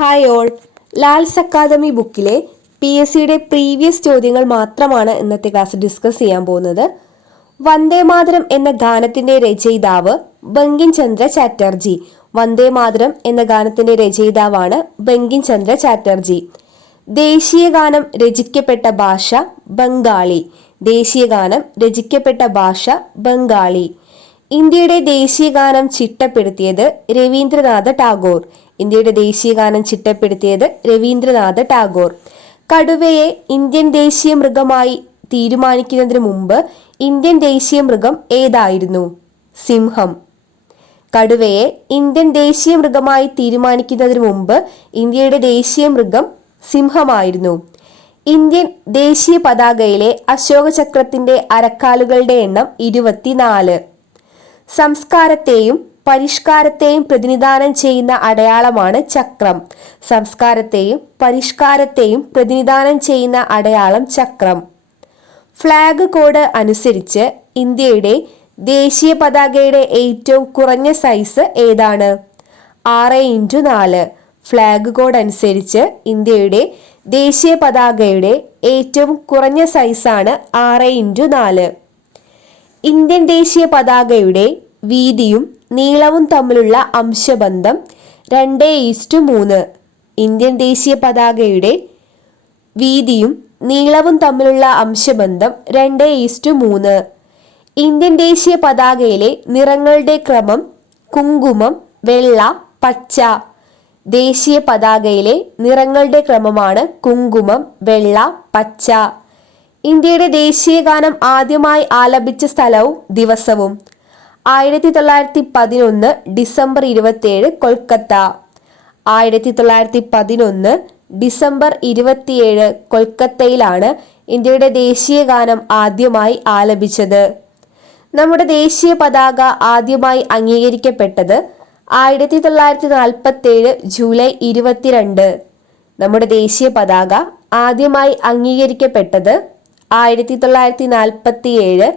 Hi all. Lal's academy ബുക്കിലെ PSCയുടെ previous ചോദ്യങ്ങൾ മാത്രമാണ് ഇന്നത്തെ ക്ലാസ് ഡിസ്കസ് ചെയ്യാൻ പോകുന്നത്. വന്ദേ മാതരം എന്ന ഗാനത്തിന്റെ രചയിതാവ് ബങ്കിം ചന്ദ്ര ചാറ്റർജി. വന്ദേ മാതരം എന്ന ഗാനത്തിന്റെ രചയിതാവാണ് ബങ്കിം ചന്ദ്ര ചാറ്റർജി. ദേശീയ ഗാനം രചിക്കപ്പെട്ട ഭാഷ ബംഗാളി. ദേശീയ ഗാനം രചിക്കപ്പെട്ട ഭാഷ ബംഗാളി. ഇന്ത്യയുടെ ദേശീയ ഗാനം ചിട്ടപ്പെടുത്തിയത് രവീന്ദ്രനാഥ ടാഗോർ. ഇന്ത്യയുടെ ദേശീയ ഗാനം ചിട്ടപ്പെടുത്തിയത് രവീന്ദ്രനാഥ ടാഗോർ. കടുവയെ ഇന്ത്യൻ ദേശീയ മൃഗമായി തീരുമാനിക്കുന്നതിന് മുമ്പ് ഇന്ത്യൻ ദേശീയ മൃഗം ഏതായിരുന്നു? സിംഹം. കടുവയെ ഇന്ത്യൻ ദേശീയ മൃഗമായി തീരുമാനിക്കുന്നതിന് മുമ്പ് ഇന്ത്യയുടെ ദേശീയ മൃഗം സിംഹമായിരുന്നു. ഇന്ത്യൻ ദേശീയ പതാകയിലെ അശോക ചക്രത്തിന്റെ അരക്കാലുകളുടെ എണ്ണം 24. സംസ്കാരത്തെയും പരിഷ്കാരത്തെയും പ്രതിനിധാനം ചെയ്യുന്ന അടയാളമാണ് ചക്രം. സംസ്കാരത്തെയും പരിഷ്കാരത്തെയും പ്രതിനിധാനം ചെയ്യുന്ന അടയാളം ചക്രം. ഫ്ലാഗ് കോഡ് അനുസരിച്ച് ഇന്ത്യയുടെ ദേശീയ പതാകയുടെ ഏറ്റവും കുറഞ്ഞ സൈസ് ഏതാണ്? 6x4. ഫ്ലാഗ് കോഡ് അനുസരിച്ച് ഇന്ത്യയുടെ ദേശീയ പതാകയുടെ ഏറ്റവും കുറഞ്ഞ സൈസാണ് 6x4. ഇന്ത്യൻ ദേശീയ പതാകയുടെ വീതിയും നീളവും തമ്മിലുള്ള അംശബന്ധം 2:3. ഇന്ത്യൻ ദേശീയ പതാകയുടെ വീതിയും നീളവും തമ്മിലുള്ള അംശബന്ധം 2:3. ഇന്ത്യൻ ദേശീയ പതാകയിലെ നിറങ്ങളുടെ ക്രമം കുങ്കുമം, വെള്ള, പച്ച. ദേശീയ പതാകയിലെ നിറങ്ങളുടെ ക്രമമാണ് കുങ്കുമം, വെള്ള, പച്ച. ഇന്ത്യയുടെ ദേശീയ ഗാനം ആദ്യമായി ആലപിച്ച സ്ഥലവും ദിവസവും 1911 ഡിസംബർ 27 കൊൽക്കത്ത. 1911 ഡിസംബർ 27 കൊൽക്കത്തയിലാണ് ഇന്ത്യയുടെ ദേശീയ ഗാനം ആദ്യമായി ആലപിച്ചത്. നമ്മുടെ ദേശീയ പതാക ആദ്യമായി അംഗീകരിക്കപ്പെട്ടത് 1947 ജൂലൈ 22. നമ്മുടെ ദേശീയ പതാക ആദ്യമായി അംഗീകരിക്കപ്പെട്ടത് 1947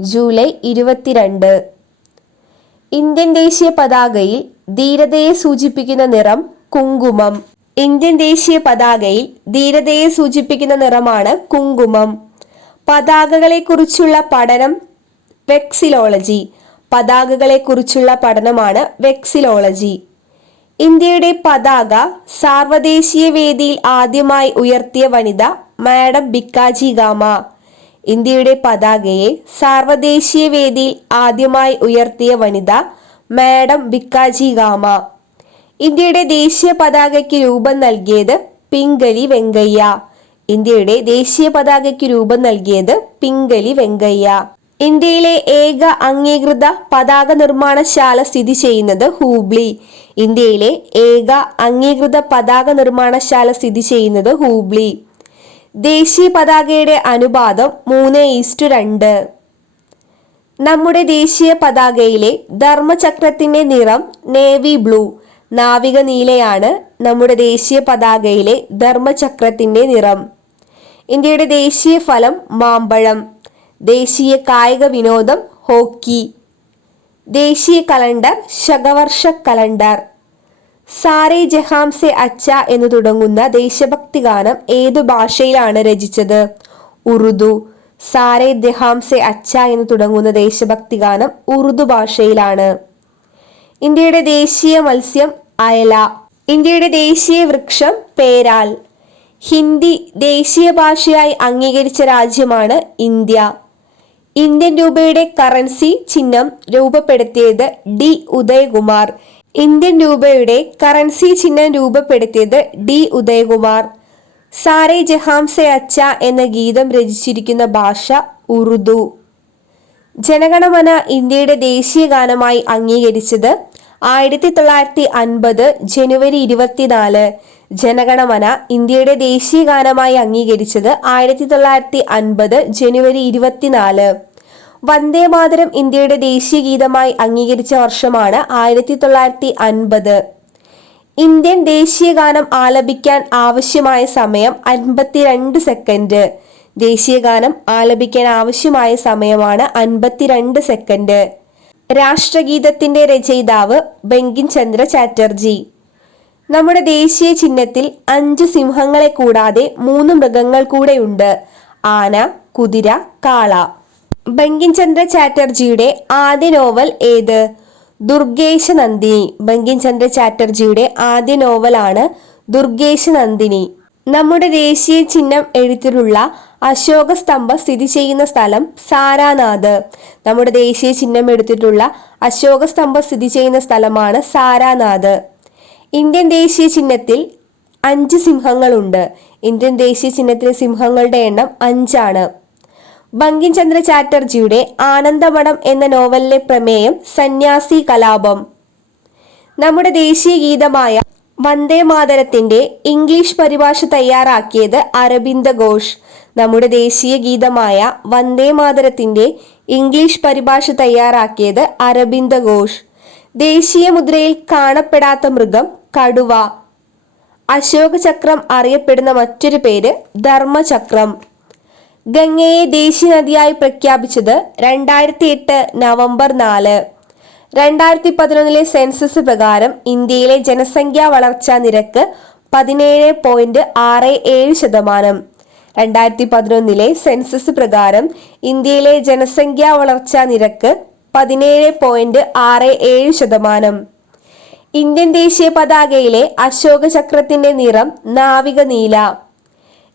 ജൂലൈ 22. ഇന്ത്യൻ ദേശീയ പതാകയിൽ ധീരതയെ സൂചിപ്പിക്കുന്ന നിറം കുങ്കുമം. ഇന്ത്യൻ ദേശീയ പതാകയിൽ ധീരതയെ സൂചിപ്പിക്കുന്ന നിറമാണ് കുങ്കുമം. പതാകകളെക്കുറിച്ചുള്ള പഠനം വെക്സിലോളജി. പതാകകളെക്കുറിച്ചുള്ള പഠനമാണ് വെക്സിലോളജി. ഇന്ത്യയുടെ പതാക സാർവദേശീയ വേദിയിൽ ആദ്യമായി ഉയർത്തിയ വനിത മാഡം ഭിക്കാജി കാമ. ഇന്ത്യയുടെ പതാകയെ സാർവദേശീയ വേദിയിൽ ആദ്യമായി ഉയർത്തിയ വനിത മാഡം ഭിക്കാജി കാമ. ഇന്ത്യയുടെ ദേശീയ പതാകയ്ക്ക് രൂപം നൽകിയത് പിംഗലി വെങ്കയ്യ. ഇന്ത്യയുടെ ദേശീയ പതാകയ്ക്ക് രൂപം നൽകിയത് പിംഗലി വെങ്കയ്യ. ഇന്ത്യയിലെ ഏക അംഗീകൃത പതാക നിർമ്മാണശാല സ്ഥിതി ചെയ്യുന്നത് ഹൂബ്ലി. ഇന്ത്യയിലെ ഏക അംഗീകൃത പതാക നിർമ്മാണശാല സ്ഥിതി ചെയ്യുന്നത് ഹൂബ്ലി. ദേശീയ പതാകയുടെ അനുപാതം 3:2. നമ്മുടെ ദേശീയ പതാകയിലെ ധർമ്മചക്രത്തിന്റെ നിറം നേവി ബ്ലൂ. നാവിക നീലയാണ് നമ്മുടെ ദേശീയ പതാകയിലെ ധർമ്മചക്രത്തിന്റെ നിറം. ഇന്ത്യയുടെ ദേശീയ ഫലം മാമ്പഴം. ദേശീയ കായിക വിനോദം ഹോക്കി. ദേശീയ കലണ്ടർ ശകവർഷ കലണ്ടർ. സാരേ ജഹാം സെ അച്ച എന്ന് തുടങ്ങുന്ന ദേശഭക്തി ഗാനം ഏതു ഭാഷയിലാണ് രചിച്ചത്? ഉറുദു. സാരേ ജഹാം സെ അച്ച എന്ന് തുടങ്ങുന്ന ദേശഭക്തി ഗാനം ഉറുദു ഭാഷയിലാണ്. ഇന്ത്യയുടെ ദേശീയ മത്സ്യം അയല. ഇന്ത്യയുടെ ദേശീയ വൃക്ഷം പേരാൽ. ഹിന്ദി ദേശീയ ഭാഷയായി അംഗീകരിച്ച രാജ്യമാണ് ഇന്ത്യ. ഇന്ത്യൻ രൂപയുടെ കറൻസി ചിഹ്നം രൂപപ്പെടുത്തിയത് D. ഉദയകുമാർ. ഇന്ത്യൻ രൂപയുടെ കറൻസി ചിഹ്നം രൂപപ്പെടുത്തിയത് D. ഉദയകുമാർ. സാരേ ജഹാം സെ അച്ച എന്ന ഗീതം രചിച്ചിരിക്കുന്ന ഭാഷ ഉറുദു. ജനഗണമന ഇന്ത്യയുടെ ദേശീയ ഗാനമായി അംഗീകരിച്ചത് 1950 ജനുവരി 24. ജനഗണമന ഇന്ത്യയുടെ ദേശീയ ഗാനമായി അംഗീകരിച്ചത് 1950 ജനുവരി 24. വന്ദേ മാതരം ഇന്ത്യയുടെ ദേശീയ ഗീതമായി അംഗീകരിച്ച വർഷമാണ് 1950. ഇന്ത്യൻ ദേശീയ ഗാനം ആലപിക്കാൻ ആവശ്യമായ സമയം 52 സെക്കൻഡ്. ദേശീയ ഗാനം ആലപിക്കാൻ ആവശ്യമായ സമയമാണ് 52 സെക്കൻഡ്. രാഷ്ട്രഗീതത്തിന്റെ രചയിതാവ് ബങ്കിം ചന്ദ്ര ചാറ്റർജി. നമ്മുടെ ദേശീയ ചിഹ്നത്തിൽ 5 സിംഹങ്ങളെ കൂടാതെ 3 മൃഗങ്ങൾ കൂടെയുണ്ട്. ആന, കുതിര, കാള. ബങ്കിം ചന്ദ്ര ചാറ്റർജിയുടെ ആദ്യ നോവൽ ഏത്? ദുർഗേശ നന്ദിനി. ബങ്കിം ചന്ദ്ര ചാറ്റർജിയുടെ ആദ്യ നോവലാണ് ദുർഗേശ നന്ദിനി. നമ്മുടെ ദേശീയ ചിഹ്നം എഴുത്തിലുള്ള അശോക സ്തംഭം സ്ഥിതി ചെയ്യുന്ന സ്ഥലം സാരാനാഥ്. നമ്മുടെ ദേശീയ ചിഹ്നം എടുത്തിട്ടുള്ള അശോക സ്തംഭം സ്ഥിതി ചെയ്യുന്ന സ്ഥലമാണ് സാരാനാഥ്. ഇന്ത്യൻ ദേശീയ ചിഹ്നത്തിൽ 5 സിംഹങ്ങളുണ്ട്. ഇന്ത്യൻ ദേശീയ ചിഹ്നത്തിലെ സിംഹങ്ങളുടെ എണ്ണം 5 ആണ്. ബങ്കിം ചന്ദ്ര ചാറ്റർജിയുടെ ആനന്ദമഠം എന്ന നോവലിലെ പ്രമേയം സന്യാസി കലാപം. നമ്മുടെ ദേശീയ ഗീതമായ വന്ദേ മാതരത്തിന്റെ ഇംഗ്ലീഷ് പരിഭാഷ തയ്യാറാക്കിയത് അരബിന്ദ ഘോഷ്. നമ്മുടെ ദേശീയ ഗീതമായ വന്ദേ മാതരത്തിന്റെ ഇംഗ്ലീഷ് പരിഭാഷ തയ്യാറാക്കിയത് അരബിന്ദ ഘോഷ്. ദേശീയ മുദ്രയിൽ കാണപ്പെടാത്ത മൃഗം കടുവ. അശോക ചക്രം അറിയപ്പെടുന്ന മറ്റൊരു പേര് ധർമ്മചക്രം. ഗംഗയെ ദേശീയ നദിയായി പ്രഖ്യാപിച്ചത് 2008 നവംബർ 4. 2011 സെൻസസ് പ്രകാരം ഇന്ത്യയിലെ ജനസംഖ്യാ വളർച്ചാ നിരക്ക് 17.67%. 2011 സെൻസസ് പ്രകാരം ഇന്ത്യയിലെ ജനസംഖ്യാ വളർച്ചാ നിരക്ക് 17.67%. ഇന്ത്യൻ ദേശീയ പതാകയിലെ അശോക ചക്രത്തിന്റെ നിറം നാവിക നീല.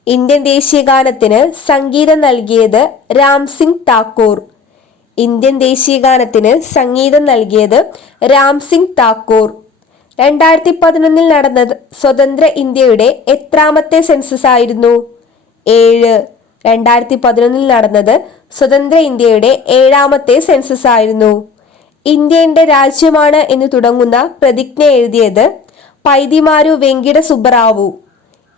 ഇന്ത്യൻ ദേശീയ ഗാനത്തിന് സംഗീതം നൽകിയത് രാംസിംഗ് താക്കൂർ. ഇന്ത്യൻ ദേശീയ ഗാനത്തിന് സംഗീതം നൽകിയത് രാംസിംഗ് താക്കൂർ. 2011 നടന്ന സ്വതന്ത്ര ഇന്ത്യയുടെ എത്രാമത്തെ സെൻസസ് ആയിരുന്നു? 7. 2011 നടന്നത് സ്വതന്ത്ര ഇന്ത്യയുടെ 7ാമത്തെ സെൻസസ് ആയിരുന്നു. ഇന്ത്യ എന്റെ രാജ്യമാണ് എന്ന് തുടങ്ങുന്ന പ്രതിജ്ഞ എഴുതിയത് പൈതിമാരു വെങ്കിട സുബ്ബറാവു.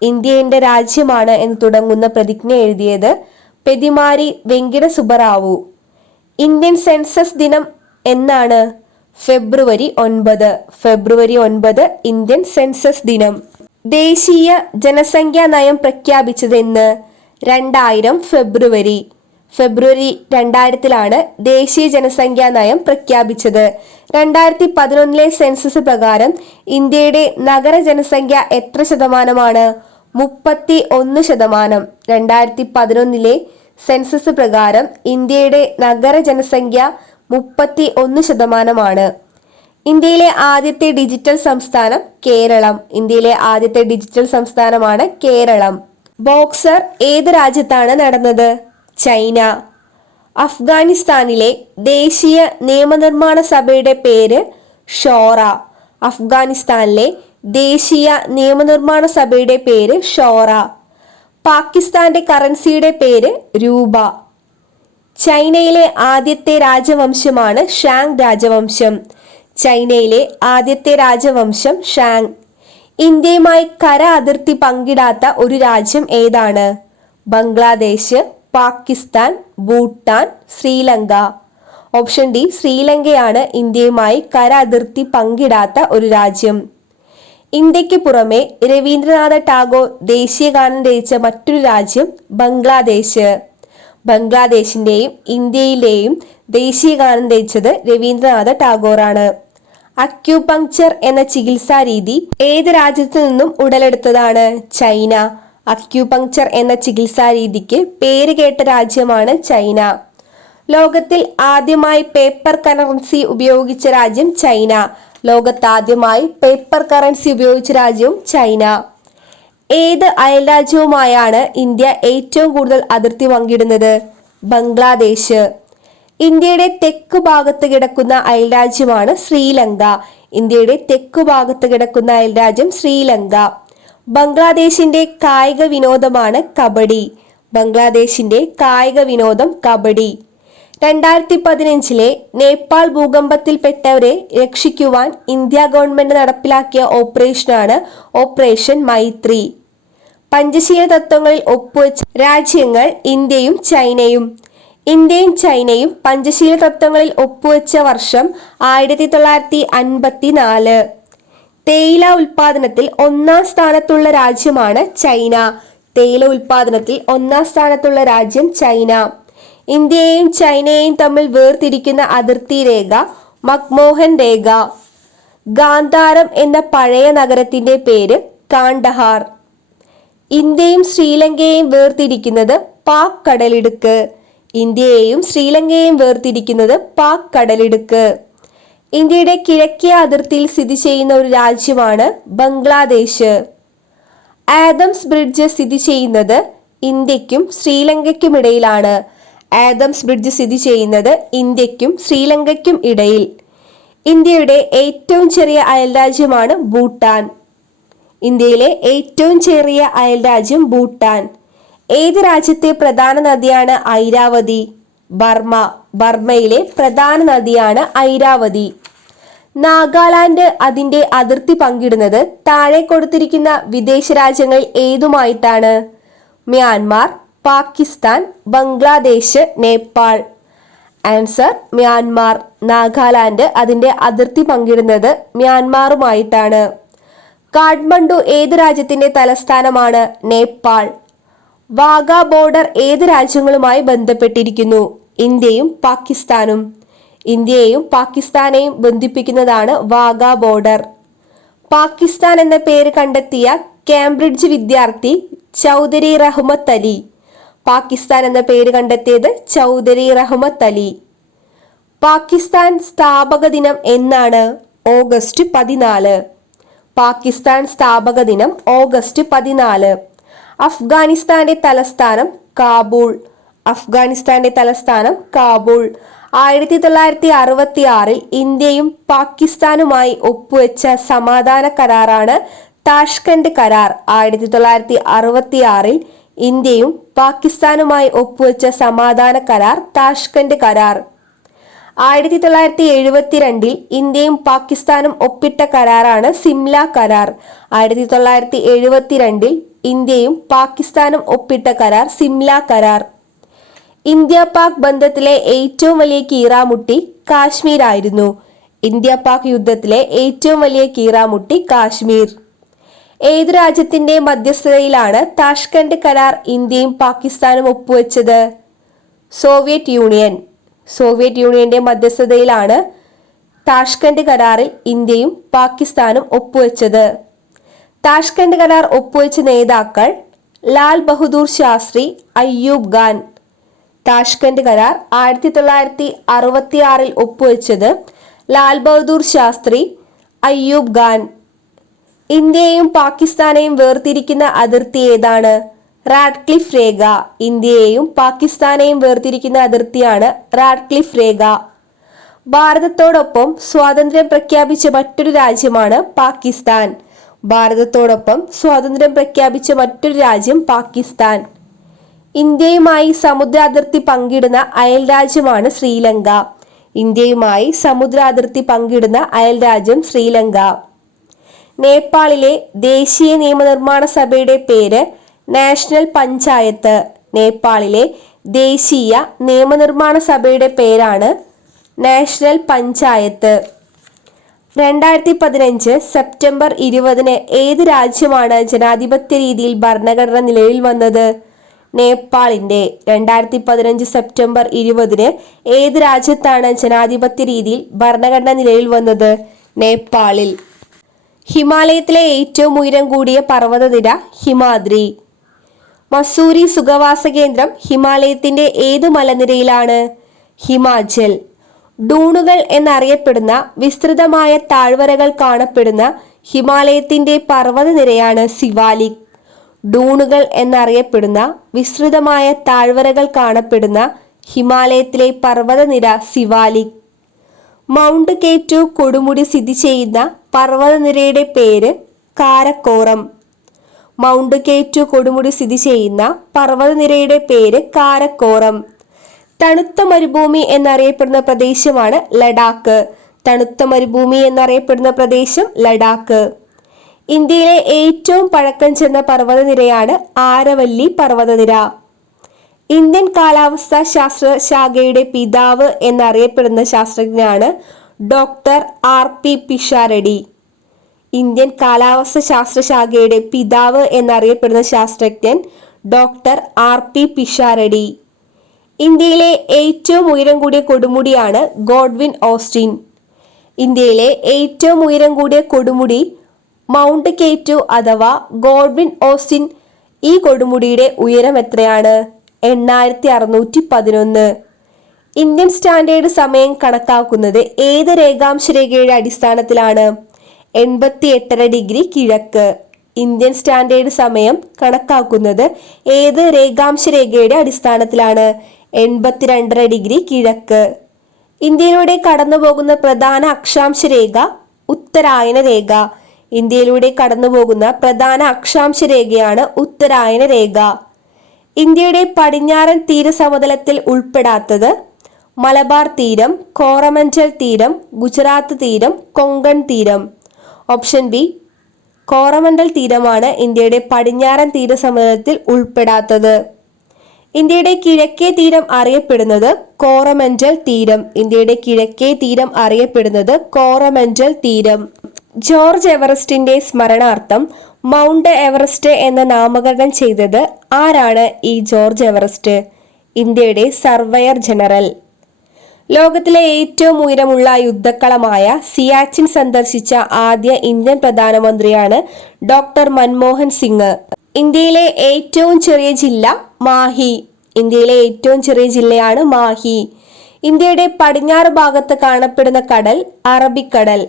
ഇന്ത്യ എന്റെ രാജ്യമാണ് എന്ന് തുടങ്ങുന്ന പ്രതിജ്ഞ എഴുതിയത് പെതിമാരി വെങ്കിട സുബ്ബറാവു. ഇന്ത്യൻ സെൻസസ് ദിനം എന്നാണ്? ഫെബ്രുവരി 9. ഫെബ്രുവരി 9 ഇന്ത്യൻ സെൻസസ് ദിനം. ദേശീയ ജനസംഖ്യാ നയം പ്രഖ്യാപിച്ചതെന്ന്? 2000 ഫെബ്രുവരി. ഫെബ്രുവരി 2000 ദേശീയ ജനസംഖ്യാ നയം പ്രഖ്യാപിച്ചത്. 2011 സെൻസസ് പ്രകാരം ഇന്ത്യയുടെ നഗര ജനസംഖ്യ എത്ര ശതമാനമാണ്? 31%. 2011 സെൻസസ് പ്രകാരം ഇന്ത്യയുടെ നഗര ജനസംഖ്യ 31%. ഇന്ത്യയിലെ ആദ്യത്തെ ഡിജിറ്റൽ സംസ്ഥാനം കേരളം. ഇന്ത്യയിലെ ആദ്യത്തെ ഡിജിറ്റൽ സംസ്ഥാനമാണ് കേരളം. ബോക്സർ ഏത് രാജ്യത്താണ് നടന്നത്? ചൈന. അഫ്ഗാനിസ്ഥാനിലെ ദേശീയ നിയമനിർമ്മാണ സഭയുടെ പേര് ഷോറ. അഫ്ഗാനിസ്ഥാനിലെ ദേശീയ നിയമനിർമ്മാണ സഭയുടെ പേര് ഷോറ. പാകിസ്ഥാന്റെ കറൻസിയുടെ പേര് രൂപ. ചൈനയിലെ ആദ്യത്തെ രാജവംശമാണ് ഷാങ് രാജവംശം. ചൈനയിലെ ആദ്യത്തെ രാജവംശം ഷാങ്. ഇന്ത്യയുമായി കര അതിർത്തി പങ്കിടാത്ത ഒരു രാജ്യം ഏതാണ്? ബംഗ്ലാദേശ്, പാകിസ്ഥാൻ, ഭൂട്ടാൻ, ശ്രീലങ്ക. ഓപ്ഷൻ ഡി, ശ്രീലങ്കയാണ് ഇന്ത്യയുമായി കര അതിർത്തി പങ്കിടാത്ത ഒരു രാജ്യം. ഇന്ത്യക്ക് പുറമെ രവീന്ദ്രനാഥ ടാഗോർ ദേശീയ ഗാനം രചിച്ച മറ്റൊരു രാജ്യം ബംഗ്ലാദേശ്. ബംഗ്ലാദേശിന്റെയും ഇന്ത്യയിലെയും ദേശീയ ഗാനം രചിച്ചത് രവീന്ദ്രനാഥ ടാഗോറാണ്. അക്യൂപങ്ക്ചർ എന്ന ചികിത്സാ രീതി ഏത് രാജ്യത്തു നിന്നും ഉടലെടുത്തതാണ്? ചൈന. അക്യൂപങ്ക്ചർ എന്ന ചികിത്സാ രീതിക്ക് പേര് കേട്ട രാജ്യമാണ് ചൈന. ലോകത്തിൽ ആദ്യമായി പേപ്പർ കറൻസി ഉപയോഗിച്ച രാജ്യം ചൈന. ലോകത്താദ്യമായി പേപ്പർ കറൻസി ഉപയോഗിച്ച രാജ്യവും ചൈന. ഏത് അയൽരാജ്യവുമായാണ് ഇന്ത്യ ഏറ്റവും കൂടുതൽ അതിർത്തി പങ്കിടുന്നത്? ബംഗ്ലാദേശ്. ഇന്ത്യയുടെ തെക്കു ഭാഗത്ത് കിടക്കുന്ന അയൽരാജ്യമാണ് ശ്രീലങ്ക. ഇന്ത്യയുടെ തെക്കു ഭാഗത്ത് കിടക്കുന്ന അയൽരാജ്യം ശ്രീലങ്ക. ബംഗ്ലാദേശിന്റെ കായിക വിനോദമാണ് കബഡി. ബംഗ്ലാദേശിന്റെ കായിക വിനോദം കബഡി. 2015 നേപ്പാൾ ഭൂകമ്പത്തിൽപ്പെട്ടവരെ രക്ഷിക്കുവാൻ ഇന്ത്യ ഗവൺമെന്റ് നടപ്പിലാക്കിയ ഓപ്പറേഷനാണ് ഓപ്പറേഷൻ മൈത്രി. പഞ്ചശീല തത്വങ്ങളിൽ ഒപ്പുവെച്ച രാജ്യങ്ങൾ ഇന്ത്യയും ചൈനയും. ഇന്ത്യയും ചൈനയും പഞ്ചശീല തത്വങ്ങളിൽ ഒപ്പുവെച്ച വർഷം 1954. തേയില ഉൽപാദനത്തിൽ 1ാം സ്ഥാനത്തുള്ള രാജ്യമാണ് ചൈന. തേയില ഉൽപാദനത്തിൽ 1ാം സ്ഥാനത്തുള്ള രാജ്യം ചൈന. ഇന്ത്യയെയും ചൈനയെയും തമ്മിൽ വേർതിരിക്കുന്ന അതിർത്തി രേഖ മക്മോഹൻ രേഖ. ഗാന്ധാരം എന്ന പഴയ നഗരത്തിന്റെ പേര് കാണ്ഡഹാർ. ഇന്ത്യയും ശ്രീലങ്കയെയും വേർതിരിക്കുന്നത് പാക് കടലിടുക്ക്. ഇന്ത്യയെയും ശ്രീലങ്കയെയും വേർതിരിക്കുന്നത് പാക് കടലിടുക്ക്. ഇന്ത്യയുടെ കിഴക്കേ അതിർത്തിയിൽ സ്ഥിതി ചെയ്യുന്ന ഒരു രാജ്യമാണ് ബംഗ്ലാദേശ്. ആദംസ് ബ്രിഡ്ജ് സ്ഥിതി ചെയ്യുന്നത് ഇന്ത്യക്കും ശ്രീലങ്കയ്ക്കും ഇടയിലാണ്. ആദംസ് ബ്രിഡ്ജ് സ്ഥിതി ചെയ്യുന്നത് ഇന്ത്യക്കും ശ്രീലങ്കയ്ക്കും ഇടയിൽ. ഇന്ത്യയുടെ ഏറ്റവും ചെറിയ അയൽരാജ്യമാണ് ഭൂട്ടാൻ. ഇന്ത്യയിലെ ഏറ്റവും ചെറിയ അയൽരാജ്യം ഭൂട്ടാൻ. ഏത് രാജ്യത്തെ പ്രധാന നദിയാണ് ഐരാവതി? ബർമയിലെ പ്രധാന നദിയാണ് ഐരാവതി. നാഗാലാൻഡ് അതിന്റെ അതിർത്തി പങ്കിടുന്നത് താഴെ കൊടുത്തിരിക്കുന്ന വിദേശ രാജ്യങ്ങളിൽ ഏതുമായിട്ടാണ്? Myanmar, Pakistan, Bangladesh, Nepal. Answer Myanmar. Nagaland അതിന്റെ അതിർത്തി പങ്കിടുന്നത് മ്യാൻമാറുമായിട്ടാണ്. കാഠ്മണ്ഡു ഏത് രാജ്യത്തിന്റെ തലസ്ഥാനമാണ്? നേപ്പാൾ. വാഗ ബോർഡർ ഏത് രാജ്യങ്ങളുമായി ബന്ധപ്പെട്ടിരിക്കുന്നു? ഇന്ത്യയും പാകിസ്ഥാനും. ഇന്ത്യയെയും പാകിസ്ഥാനെയും ബന്ധിപ്പിക്കുന്നതാണ് വാഗ ബോർഡർ. പാകിസ്ഥാൻ എന്ന പേര് കണ്ടെത്തിയ കേംബ്രിഡ്ജ് വിദ്യാർത്ഥി ചൗധരി റഹ്മത്ത് അലി. പാകിസ്ഥാൻ എന്ന പേര് കണ്ടെത്തിയത് ചൗധരി റഹ്മത്ത് അലി. പാകിസ്ഥാൻ സ്ഥാപക ദിനം എന്നാണ്? ഓഗസ്റ്റ് 14. പാകിസ്ഥാൻ സ്ഥാപക ദിനം ഓഗസ്റ്റ് 14. അഫ്ഗാനിസ്ഥാന്റെ തലസ്ഥാനം കാബൂൾ. അഫ്ഗാനിസ്ഥാന്റെ തലസ്ഥാനം കാബൂൾ. 1966 ഇന്ത്യയും പാകിസ്ഥാനുമായി ഒപ്പുവെച്ച സമാധാന കരാറാണ് താഷ്കന്റ് കരാർ. 1966 ഇന്ത്യയും പാകിസ്ഥാനുമായി ഒപ്പുവെച്ച സമാധാന കരാർ താഷ്കന്റ് കരാർ. 1972 ഇന്ത്യയും പാകിസ്ഥാനും ഒപ്പിട്ട കരാറാണ് സിംല കരാർ. 1972 ഇന്ത്യയും പാകിസ്ഥാനും ഒപ്പിട്ട കരാർ സിംല കരാർ. ഇന്ത്യ പാക് ബന്ധത്തിലെ ഏറ്റവും വലിയ കീറാമുട്ടി കാശ്മീർ ആയിരുന്നു. ഇന്ത്യ പാക് യുദ്ധത്തിലെ ഏറ്റവും വലിയ കീറാമുട്ടി കാശ്മീർ. ഏത് രാജ്യത്തിന്റെ മധ്യസ്ഥതയിലാണ് താഷ്കന്റ് കരാർ ഇന്ത്യയും പാകിസ്ഥാനും ഒപ്പുവെച്ചത്? Soviet union. സോവിയറ്റ് യൂണിയന്റെ മധ്യസ്ഥതയിലാണ് താഷ്കന്റ് കരാറിൽ ഇന്ത്യയും പാകിസ്ഥാനും ഒപ്പുവെച്ചത്. താഷ്കന്റ് കരാർ ഒപ്പുവെച്ച നേതാക്കൾ ലാൽ ബഹദൂർ ശാസ്ത്രി, അയ്യൂബ് ഖാൻ. താഷ്കന്റ് കരാർ 1966 ഒപ്പുവെച്ചത് ലാൽ ബഹദൂർ ശാസ്ത്രി, അയ്യൂബ് ഖാൻ. ഇന്ത്യയെയും പാകിസ്ഥാനെയും വേർതിരിക്കുന്ന അതിർത്തി ഏതാണ്? റാഡ്ക്ലിഫ് രേഖ. ഇന്ത്യയെയും പാകിസ്ഥാനെയും വേർതിരിക്കുന്ന അതിർത്തിയാണ് റാഡ്ക്ലിഫ് രേഖ. ഭാരതത്തോടൊപ്പം സ്വാതന്ത്ര്യം പ്രഖ്യാപിച്ച മറ്റൊരു രാജ്യമാണ് പാകിസ്ഥാൻ. ഭാരതത്തോടൊപ്പം സ്വാതന്ത്ര്യം പ്രഖ്യാപിച്ച മറ്റൊരു രാജ്യം പാകിസ്ഥാൻ. ഇന്ത്യയുമായി സമുദ്ര അതിർത്തി പങ്കിടുന്ന അയൽ രാജ്യമാണ് ശ്രീലങ്ക. ഇന്ത്യയുമായി സമുദ്ര അതിർത്തി പങ്കിടുന്ന അയൽ രാജ്യം ശ്രീലങ്ക. നേപ്പാളിലെ ദേശീയ നിയമനിർമ്മാണ സഭയുടെ പേര് നാഷണൽ പഞ്ചായത്ത്. നേപ്പാളിലെ ദേശീയ നിയമനിർമ്മാണ സഭയുടെ പേരാണ് നാഷണൽ പഞ്ചായത്ത്. 2015 സെപ്റ്റംബർ 20 ഏത് രാജ്യമാണ് ജനാധിപത്യ രീതിയിൽ ഭരണഘടന നിലവിൽ വന്നത്? നേപ്പാളിന്റെ. 2015 സെപ്റ്റംബർ 20 ഏത് രാജ്യത്താണ് ജനാധിപത്യ രീതിയിൽ ഭരണഘടന നിലവിൽ വന്നത്? നേപ്പാളിൽ. ഹിമാലയത്തിലെ ഏറ്റവും ഉയരം കൂടിയ പർവ്വതനിര ഹിമാദ്രി. മസൂരി സുഖവാസ കേന്ദ്രം ഹിമാലയത്തിന്റെ ഏതു മലനിരയിലാണ്? ഹിമാചൽ. ഡൂണുകൾ എന്നറിയപ്പെടുന്ന വിസ്തൃതമായ താഴ്വരകൾ കാണപ്പെടുന്ന ഹിമാലയത്തിന്റെ പർവ്വതനിരയാണ് സിവാലിക്. ഡൂണുകൾ എന്നറിയപ്പെടുന്ന വിസ്തൃതമായ താഴ്വരകൾ കാണപ്പെടുന്ന ഹിമാലയത്തിലെ പർവ്വതനിര സിവാലിക്. മൗണ്ട് കേറ്റു കൊടുമുടി സ്ഥിതി ചെയ്യുന്ന പർവ്വതനിരയുടെ പേര് കാരക്കോറം. മൗണ്ട് കേറ്റു കൊടുമുടി സ്ഥിതി ചെയ്യുന്ന പർവ്വതനിരയുടെ പേര് കാരക്കോറം. തണുത്ത മരുഭൂമി എന്നറിയപ്പെടുന്ന പ്രദേശമാണ് ലഡാക്ക്. തണുത്ത മരുഭൂമി എന്നറിയപ്പെടുന്ന പ്രദേശം ലഡാക്ക്. ഇന്ത്യയിലെ ഏറ്റവും പഴക്കം ചെന്ന പർവ്വതനിരയാണ് ആരവല്ലി പർവ്വതനിര. ഇന്ത്യൻ കാലാവസ്ഥാ ശാസ്ത്ര ശാഖയുടെ പിതാവ് എന്നറിയപ്പെടുന്ന ശാസ്ത്രജ്ഞനാണ് ഡോക്ടർ RP പിഷാരടി. ഇന്ത്യൻ കാലാവസ്ഥാ ശാസ്ത്ര ശാഖയുടെ പിതാവ് എന്നറിയപ്പെടുന്ന ശാസ്ത്രജ്ഞൻ ഡോക്ടർ RP പിഷാരടി. ഇന്ത്യയിലെ ഏറ്റവും ഉയരം കൂടിയ കൊടുമുടിയാണ് ഗോഡ്വിൻ ഓസ്റ്റിൻ. ഇന്ത്യയിലെ ഏറ്റവും ഉയരം കൂടിയ കൊടുമുടി മൗണ്ട് കെ2 അഥവാ ഗോഡ്വിൻ ഓസ്റ്റിൻ. ഈ കൊടുമുടിയുടെ ഉയരം എത്രയാണ്? 8611. ഇന്ത്യൻ സ്റ്റാൻഡേർഡ് സമയം കണക്കാക്കുന്നത് ഏത് രേഖാംശ രേഖയുടെ അടിസ്ഥാനത്തിലാണ്? 88.5 കിഴക്ക്. ഇന്ത്യൻ സ്റ്റാൻഡേർഡ് സമയം കണക്കാക്കുന്നത് ഏത് രേഖാംശ രേഖയുടെ അടിസ്ഥാനത്തിലാണ്? 82.5 കിഴക്ക്. ഇന്ത്യയിലൂടെ കടന്നുപോകുന്ന പ്രധാന അക്ഷാംശ രേഖ ഉത്തരായന രേഖ. ഇന്ത്യയിലൂടെ കടന്നുപോകുന്ന പ്രധാന അക്ഷാംശ രേഖയാണ് ഉത്തരായന രേഖ. ഇന്ത്യയുടെ പടിഞ്ഞാറൻ തീരസമതലത്തിൽ ഉൾപ്പെടാത്തത്? മലബാർ തീരം, കോറമന്റൽ തീരം, ഗുജറാത്ത് തീരം, കൊങ്കൺ തീരം. ഓപ്ഷൻ ബി, കോറമന്റൽ തീരമാണ് ഇന്ത്യയുടെ പടിഞ്ഞാറൻ തീരസമതലത്തിൽ ഉൾപ്പെടാത്തത്. ഇന്ത്യയുടെ കിഴക്കേ തീരം അറിയപ്പെടുന്നത് കോറമന്റൽ തീരം. ഇന്ത്യയുടെ കിഴക്കേ തീരം അറിയപ്പെടുന്നത് കോറമന്റൽ തീരം. ജോർജ് എവറസ്റ്റിന്റെ സ്മരണാർത്ഥം മൗണ്ട് എവറസ്റ്റ് എന്ന നാമകരണം ചെയ്തത് ആരാണ്? ഈ ജോർജ് എവറസ്റ്റ് ഇന്ത്യയുടെ സർവേയർ ജനറൽ. ലോകത്തിലെ ഏറ്റവും ഉയരമുള്ള യുദ്ധക്കളമായ സിയാച്ചിൻ സന്ദർശിച്ച ആദ്യ ഇന്ത്യൻ പ്രധാനമന്ത്രിയാണ് ഡോക്ടർ മൻമോഹൻ സിംഗ്. ഇന്ത്യയിലെ ഏറ്റവും ചെറിയ ജില്ല മാഹി. ഇന്ത്യയിലെ ഏറ്റവും ചെറിയ ജില്ലയാണ് മാഹി. ഇന്ത്യയുടെ പടിഞ്ഞാറ് ഭാഗത്ത് കാണപ്പെടുന്ന കടൽ അറബിക്കടൽ.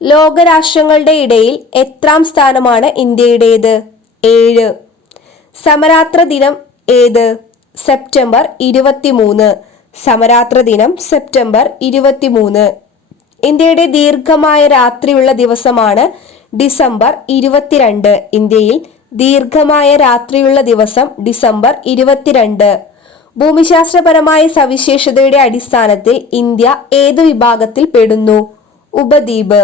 ലോകരാഷ്ട്രങ്ങളുടെ ഇടയിൽ എത്രാം സ്ഥാനമാണ് ഇന്ത്യയുടേത്? 7. സമരാത്ര ദിനം ഏത്? സെപ്റ്റംബർ 23. സമരാത്ര ദിനം സെപ്റ്റംബർ 23. ഇന്ത്യയുടെ ദീർഘമായ രാത്രിയുള്ള ദിവസമാണ് ഡിസംബർ 22. ഇന്ത്യയിൽ ദീർഘമായ രാത്രിയുള്ള ദിവസം ഡിസംബർ 22. ഭൂമിശാസ്ത്രപരമായ സവിശേഷതയുടെ അടിസ്ഥാനത്തിൽ ഇന്ത്യ ഏത് വിഭാഗത്തിൽ പെടുന്നു? ഉപദ്വീപ്.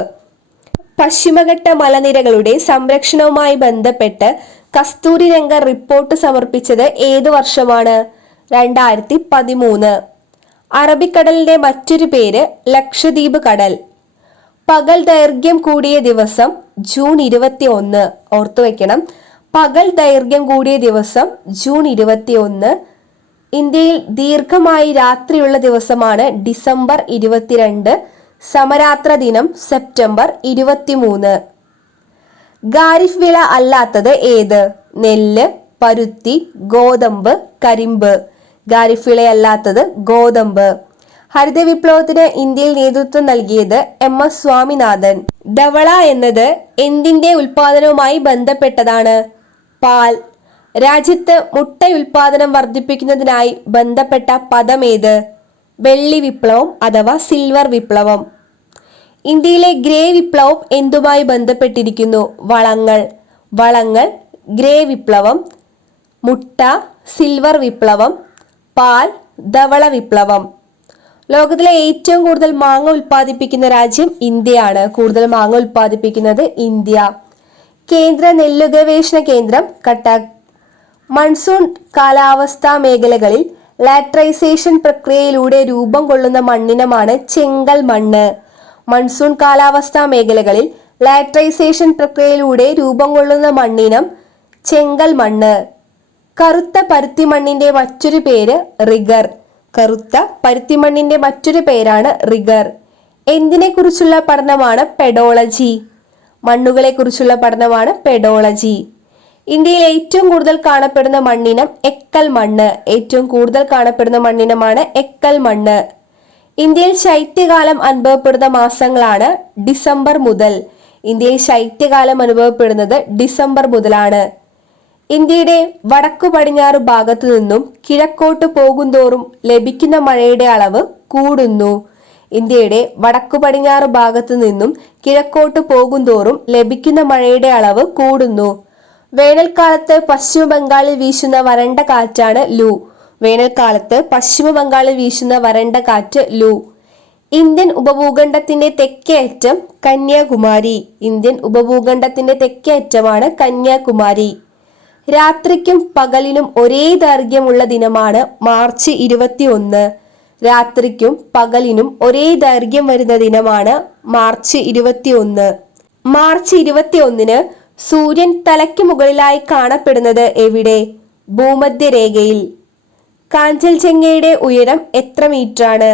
പശ്ചിമഘട്ട മലനിരകളുടെ സംരക്ഷണവുമായി ബന്ധപ്പെട്ട് കസ്തൂരിരംഗ റിപ്പോർട്ട് സമർപ്പിച്ചത് ഏത് വർഷമാണ്? 2013. അറബിക്കടലിന്റെ മറ്റൊരു പേര് ലക്ഷദ്വീപ് കടൽ. പകൽ ദൈർഘ്യം കൂടിയ ദിവസം ജൂൺ 21. ഓർത്തുവെക്കണം, പകൽ ദൈർഘ്യം കൂടിയ ദിവസം ജൂൺ 21. ഇന്ത്യയിൽ ദീർഘമായി രാത്രിയുള്ള ദിവസമാണ് ഡിസംബർ 22. സമരാത്ര ദിനം സെപ്റ്റംബർ 23. ഖാരിഫ് വിള അല്ലാത്തത് ഏത്? നെല്ല്, പരുത്തി, ഗോതമ്പ്, കരിമ്പ്. ഖാരിഫ് വിളയല്ലാത്തത് ഗോതമ്പ്. ഹരിത വിപ്ലവത്തിന് ഇന്ത്യയിൽ നേതൃത്വം നൽകിയത് MS സ്വാമിനാഥൻ. ധവള എന്നത് എന്തിന്റെ ഉൽപാദനവുമായി ബന്ധപ്പെട്ടതാണ്? പാൽ. രാജ്യത്ത് മുട്ട ഉൽപാദനം വർദ്ധിപ്പിക്കുന്നതിനായി ബന്ധപ്പെട്ട പദമേത്? വെള്ളി വിപ്ലവം അഥവാ സിൽവർ വിപ്ലവം. ഇന്ത്യയിലെ ഗ്രേ വിപ്ലവം എന്തുമായി ബന്ധപ്പെട്ടിരിക്കുന്നു? വളങ്ങൾ. വളങ്ങൾ, ഗ്രേ വിപ്ലവം. മുട്ട, സിൽവർ വിപ്ലവം. പാൽ, ധവള വിപ്ലവം. ലോകത്തിലെ ഏറ്റവും കൂടുതൽ മാങ്ങ ഉൽപ്പാദിപ്പിക്കുന്ന രാജ്യം ഇന്ത്യയാണ്. കൂടുതൽ മാങ്ങ ഉൽപ്പാദിപ്പിക്കുന്നത് ഇന്ത്യ. കേന്ദ്ര നെല്ല് ഗവേഷണ കേന്ദ്രം കട്ടക്ക്. മൺസൂൺ കാലാവസ്ഥാ മേഖലകളിൽ ലാറ്ററൈസേഷൻ പ്രക്രിയയിലൂടെ രൂപം കൊള്ളുന്ന മണ്ണിനമാണ് ചെങ്കൽ മണ്ണ്. മൺസൂൺ കാലാവസ്ഥാ മേഖലകളിൽ ലാറ്ററൈസേഷൻ പ്രക്രിയയിലൂടെ രൂപം കൊള്ളുന്ന മണ്ണിനം ചെങ്കൽ മണ്ണ്. കറുത്ത പരുത്തിമണ്ണിന്റെ മറ്റൊരു പേര് റിഗർ. കറുത്ത പരുത്തിമണ്ണിന്റെ മറ്റൊരു പേരാണ് റിഗർ. എന്തിനെ കുറിച്ചുള്ള പഠനമാണ് പെഡോളജി? മണ്ണുകളെ കുറിച്ചുള്ള പഠനമാണ് പെഡോളജി. ഇന്ത്യയിൽ ഏറ്റവും കൂടുതൽ കാണപ്പെടുന്ന മണ്ണിനം എക്കൽ മണ്ണ്. ഏറ്റവും കൂടുതൽ കാണപ്പെടുന്ന മണ്ണിനമാണ് എക്കൽ മണ്ണ്. ഇന്ത്യയിൽ ശൈത്യകാലം അനുഭവപ്പെടുന്ന മാസങ്ങളാണ് ഡിസംബർ മുതൽ. ഇന്ത്യയിൽ ശൈത്യകാലം അനുഭവപ്പെടുന്നത് ഡിസംബർ മുതലാണ്. ഇന്ത്യയുടെ വടക്കു പടിഞ്ഞാറ് ഭാഗത്തു നിന്നും കിഴക്കോട്ട് പോകുന്തോറും ലഭിക്കുന്ന മഴയുടെ അളവ് കൂടുന്നു. ഇന്ത്യയുടെ വടക്കു പടിഞ്ഞാറ് ഭാഗത്തു നിന്നും കിഴക്കോട്ട് പോകുന്തോറും ലഭിക്കുന്ന മഴയുടെ അളവ് കൂടുന്നു. വേനൽക്കാലത്ത് പശ്ചിമ ബംഗാളിൽ വീശുന്ന വരണ്ട കാറ്റാണ് ലൂ. വേനൽക്കാലത്ത് പശ്ചിമ ബംഗാളിൽ വീശുന്ന വരണ്ട കാറ്റ് ലൂ. ഇന്ത്യൻ ഉപഭൂഖണ്ഡത്തിന്റെ തെക്കേ അറ്റം കന്യാകുമാരി. ഇന്ത്യൻ ഉപഭൂഖണ്ഡത്തിന്റെ തെക്കേ അറ്റമാണ് കന്യാകുമാരി. രാത്രിക്കും പകലിനും ഒരേ ദൈർഘ്യമുള്ള ദിനമാണ് മാർച്ച് 21. രാത്രിക്കും പകലിനും ഒരേ ദൈർഘ്യം വരുന്ന ദിനമാണ് മാർച്ച് 21. മാർച്ച് 21-ന് സൂര്യൻ തലയ്ക്ക് മുകളിലായി കാണപ്പെടുന്നത് എവിടെ? ഭൂമധ്യരേഖയിൽ. കാഞ്ചൻജംഗയുടെ ഉയരം എത്ര മീറ്ററാണ്?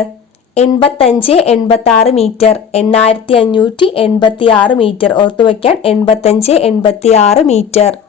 8586 മീറ്റർ. 8586 മീറ്റർ. ഓർത്തുവയ്ക്കാൻ 8586 മീറ്റർ.